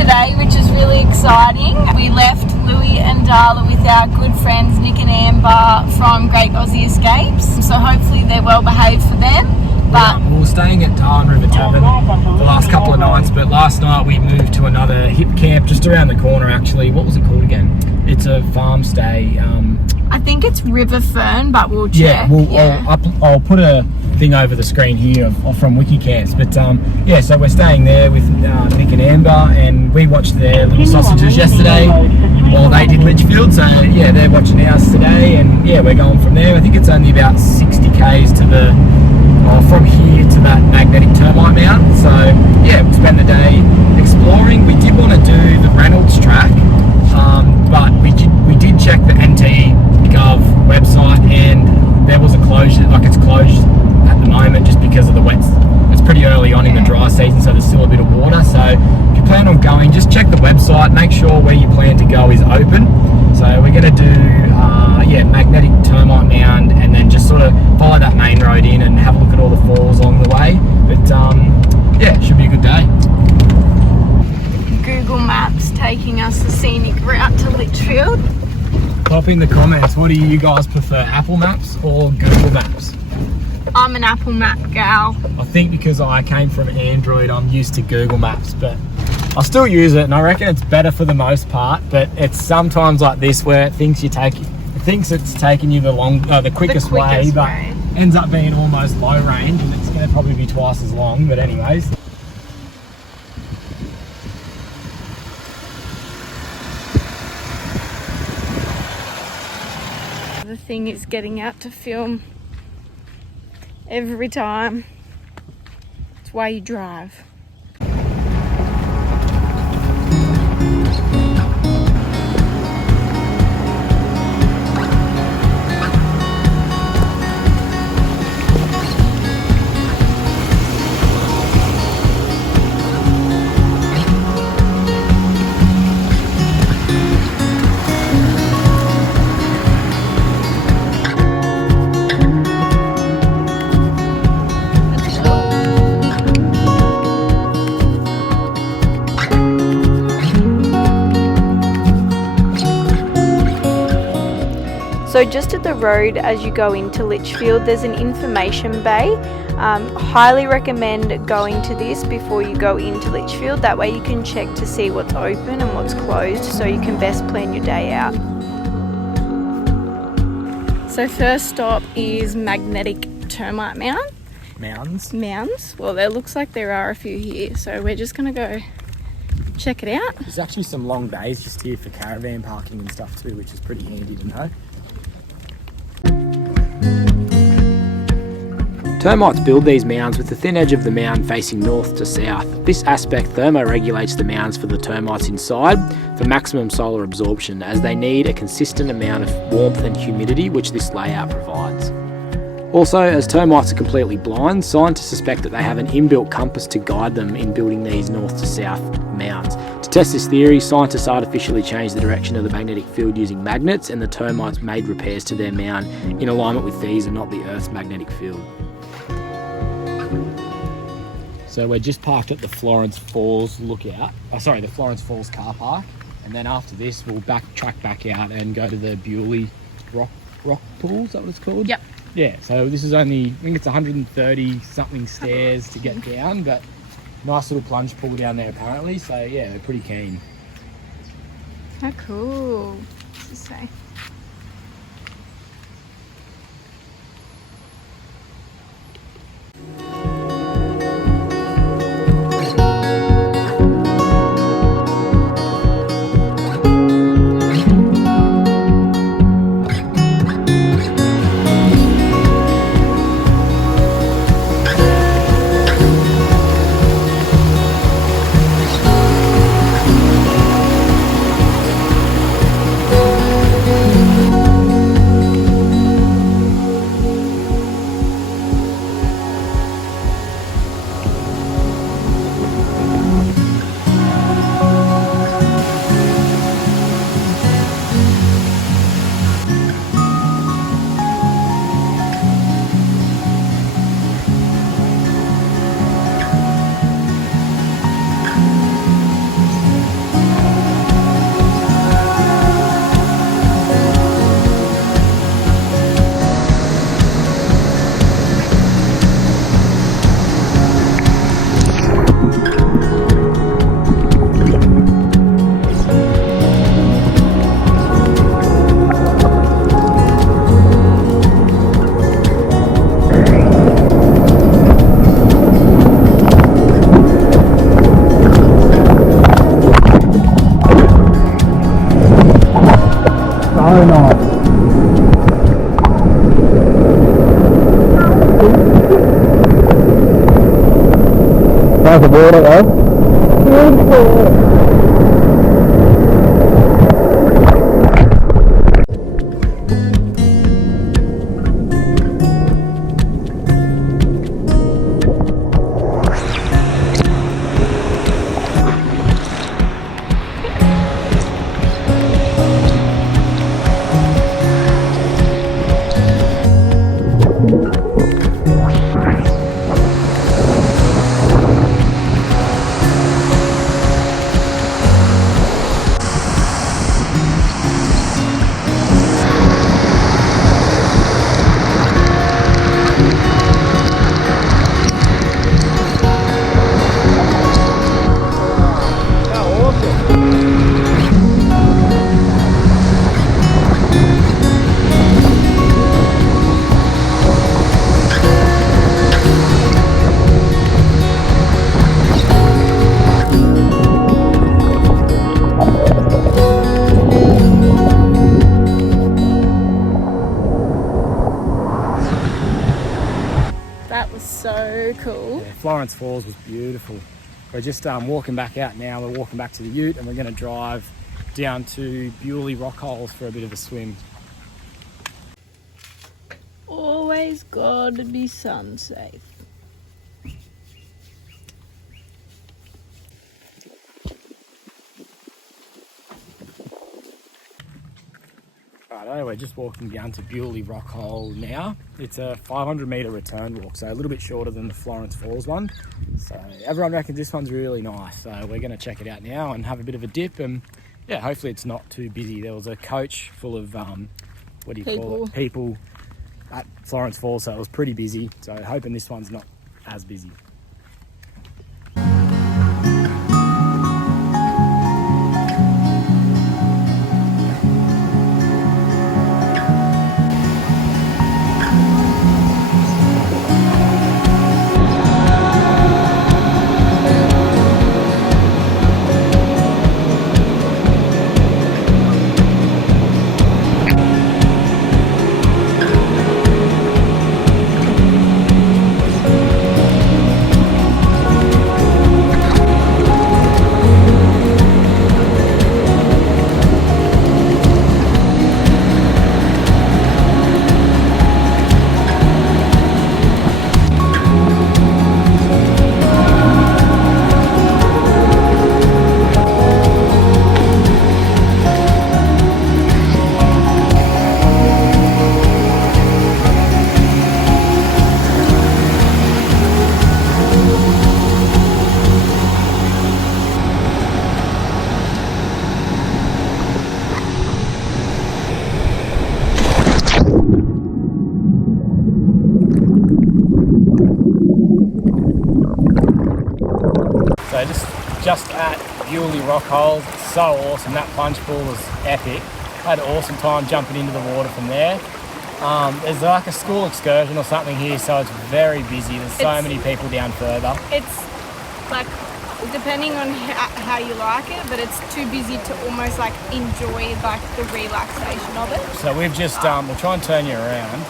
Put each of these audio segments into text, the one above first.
today, which is really exciting. We left Louie and Darla with our good friends Nick and Amber from Great Aussie Escapes, so hopefully they're well behaved for them. But we were staying at Darla River Tavern the last couple of nights, but last night we moved to another hip camp just around the corner actually. What was it called again? It's a farm stay. I think it's River Fern, but we'll check. Yeah, I'll put a thing over the screen here from WikiCamps, but yeah, so we're staying there with Nick and Amber, and we watched their little sausages yesterday while they did Litchfield, so yeah, they're watching ours today, and yeah, we're going from there. I think it's only about 60 k's to the from here to that Magnetic Termite Mound, so yeah, we'll spend the day exploring. We did want to do the Reynolds track, but we did check the NT.gov website, and there was a closure, like it's closed at the moment just because of the wet. It's pretty early on in the dry season, so there's still a bit of water. So if you plan on going, just check the website, make sure where you plan to go is open. So we're going to do Magnetic Termite Mound, and then just sort of follow that main road in and have a look at all the falls along the way. But yeah, it should be a good day. Google Maps taking us the scenic route to Litchfield. Pop in the comments, what do you guys prefer, Apple Maps or Google Maps? I'm an Apple Map gal. I think because I came from Android, I'm used to Google Maps, but I still use it, and I reckon it's better for the most part. But it's sometimes like this where it thinks it's taking you the quickest way, but ends up being almost low range, and it's going to probably be twice as long. But anyways. The thing is getting out to film every time. It's why you drive. So just at the road as you go into Litchfield, there's an information bay. Highly recommend going to this before you go into Litchfield. That way you can check to see what's open and what's closed, so you can best plan your day out. So first stop is Magnetic Termite Mounds. Well, there looks like there are a few here, so we're just gonna go check it out. There's actually some long bays just here for caravan parking and stuff too, which is pretty handy to know. Termites build these mounds with the thin edge of the mound facing north to south. This aspect thermoregulates the mounds for the termites inside for maximum solar absorption, as they need a consistent amount of warmth and humidity, which this layout provides. Also, as termites are completely blind, scientists suspect that they have an inbuilt compass to guide them in building these north to south mounds. To test this theory, scientists artificially changed the direction of the magnetic field using magnets, and the termites made repairs to their mound in alignment with these and not the Earth's magnetic field. So we're just parked at the Florence Falls lookout. The Florence Falls car park, and then after this we'll track back out and go to the Buley Rock Pool. Is that what it's called? Yep. Yeah. So this is only, I think it's 130 something stairs to get down, but nice little plunge pool down there apparently. So yeah, they're pretty keen. How cool. What's this say? How's the water though? Beautiful. That was so cool. Yeah, Florence Falls was beautiful. We're just walking back out now. We're walking back to the ute and we're going to drive down to Buley Rock Holes for a bit of a swim. Always gotta be sun safe. Righto, we're just walking down to Buley Rock Hole now. It's a 500 metre return walk, so a little bit shorter than the Florence Falls one. So everyone reckons this one's really nice. So we're going to check it out now and have a bit of a dip, and yeah, hopefully it's not too busy. There was a coach full of, what do you call it? People at Florence Falls, so it was pretty busy. So hoping this one's not as busy. So just at Buley Rock Holes, so awesome. That plunge pool was epic. I had an awesome time jumping into the water from there. There's like a school excursion or something here, so it's very busy. There's so many people down further. It's like, depending on how you like it, but it's too busy to almost like enjoy like the relaxation of it. So we've just, we'll try and turn you around.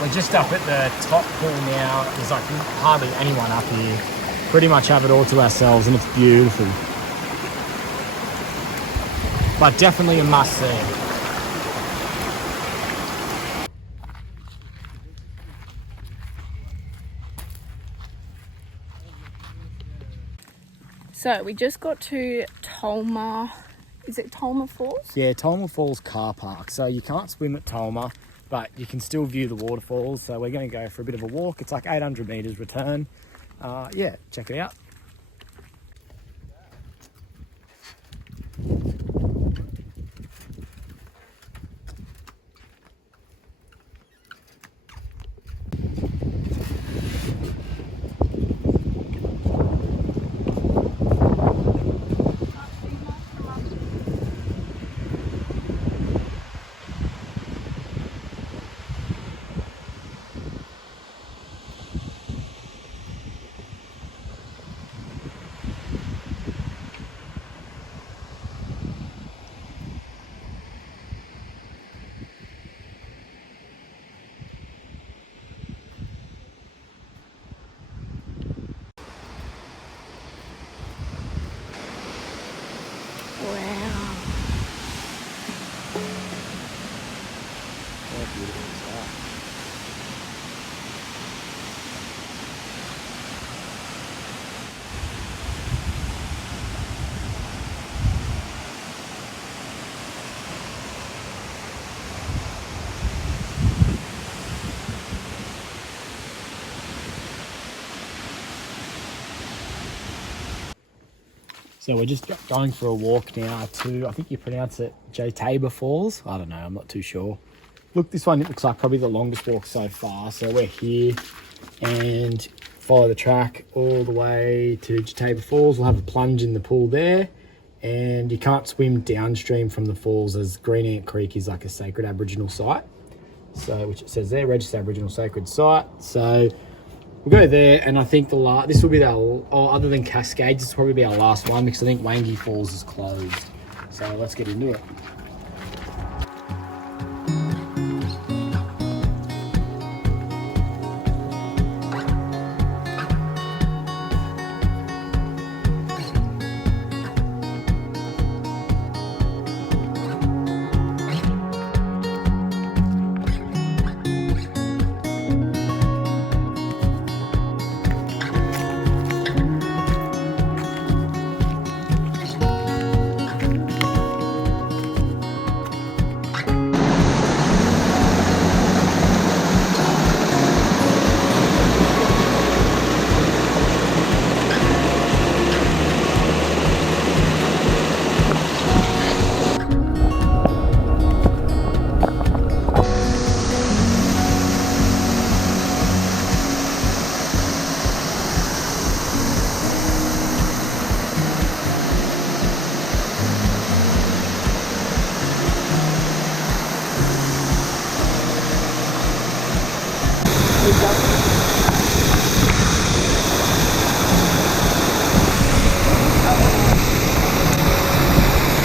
We're just up at the top pool now. There's like hardly anyone up here. Pretty much have it all to ourselves, and it's beautiful. But definitely a must see. So we just got to Tolmer, is it Tolmer Falls? Yeah, Tolmer Falls car park. So you can't swim at Tolmer, but you can still view the waterfalls. So we're going to go for a bit of a walk. It's like 800 metres return. Yeah, check it out. beautiful sight. So we're just going for a walk now to, I think you pronounce it Tjaetaba Falls. I don't know, I'm not too sure. Look, this one, it looks like probably the longest walk so far. So we're here and follow the track all the way to Tjaetaba Falls. We'll have a plunge in the pool there. And you can't swim downstream from the falls, as Green Ant Creek is like a sacred Aboriginal site. So, which it says there, registered Aboriginal sacred site. So we'll go there, and I think this will be other than Cascades, this will probably be our last one, because I think Wangi Falls is closed. So let's get into it.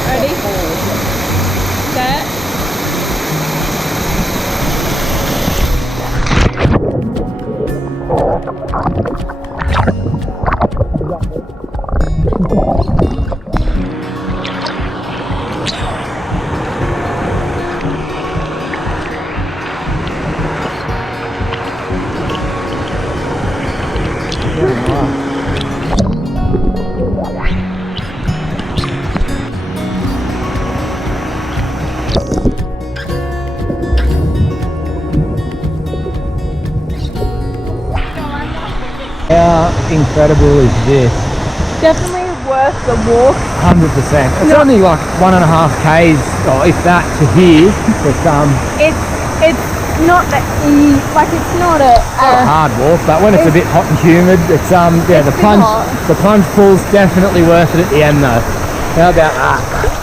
Ready? Set. How incredible is this? Definitely worth the walk. 100%. It's only like 1.5 k's, or if that, to here. But It's not it's not a hard walk. But when it's a bit hot and humid, it's yeah, the plunge pool's definitely worth it at the end though. How about that?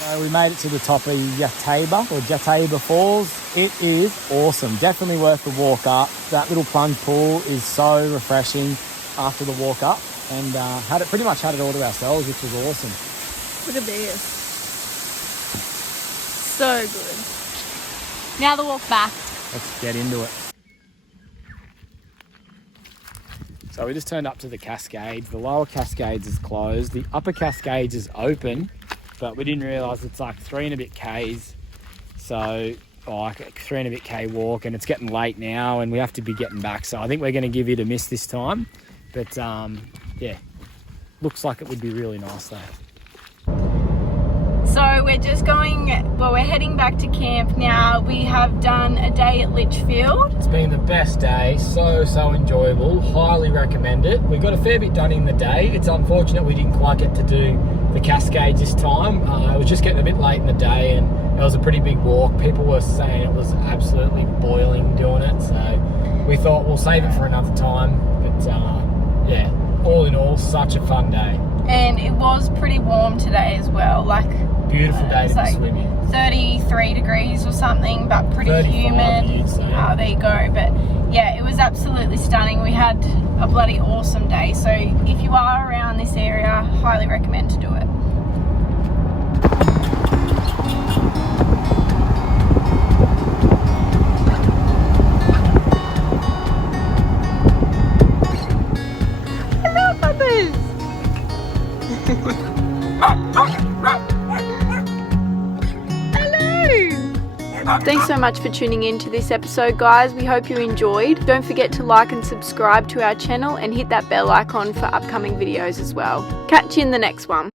So we made it to the top of Tjaetaba Falls. It is awesome. Definitely worth the walk up. That little plunge pool is so refreshing after the walk up, and pretty much had it all to ourselves, which was awesome. Look at this. So good. Now the walk back. Let's get into it. So we just turned up to the Cascades. The lower Cascades is closed. The upper Cascades is open, but we didn't realise it's like 3 and a bit k's. So like a 3 and a bit k walk, and it's getting late now and we have to be getting back. So I think we're going to give it a miss this time. But yeah, looks like it would be really nice though. So we're just we're heading back to camp now. We have done a day at Litchfield. It's been the best day, so enjoyable. Highly recommend it. We got a fair bit done in the day. It's unfortunate we didn't quite get to do the Cascades this time. It was just getting a bit late in the day, and it was a pretty big walk. People were saying it was absolutely boiling doing it, so we thought we'll save it for another time. But yeah, all in all, such a fun day. And it was pretty warm today as well. Like beautiful day to be swimming. 33 degrees or something, but pretty 35, humid. you'd say. There you go. But yeah, it was absolutely stunning. We had a bloody awesome day. So if you are around this area, highly recommend to do it. Thanks so much for tuning in to this episode, guys. We hope you enjoyed. Don't forget to like and subscribe to our channel and hit that bell icon for upcoming videos as well. Catch you in the next one.